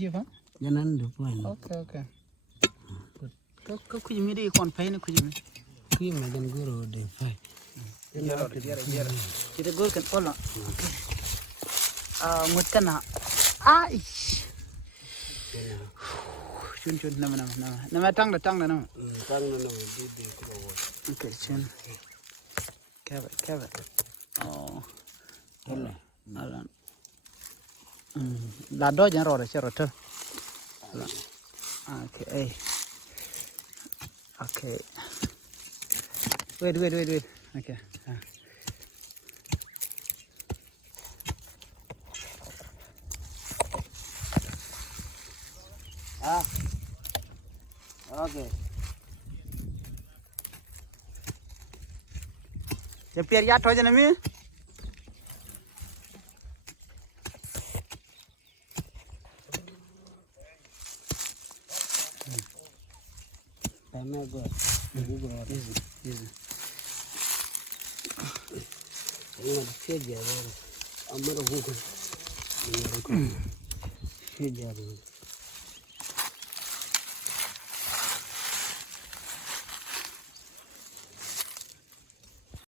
Jiva? Janan do point. Okay. Ko kujimi di kon pay ni kujimi. Kui me dan guru de fai. Jara. Kita gol kan pola. Mut kana. Ai. Chun nama tang da nama. Tang na di ko. Okay, chun. Kevin. Oh. Alan. La do jan ro chero to. Okay. Wait. Okay. Okay. Je pier ya to jana mi? Tama go. Easy. Ina cheja leo. Amara huko. Cheja leo.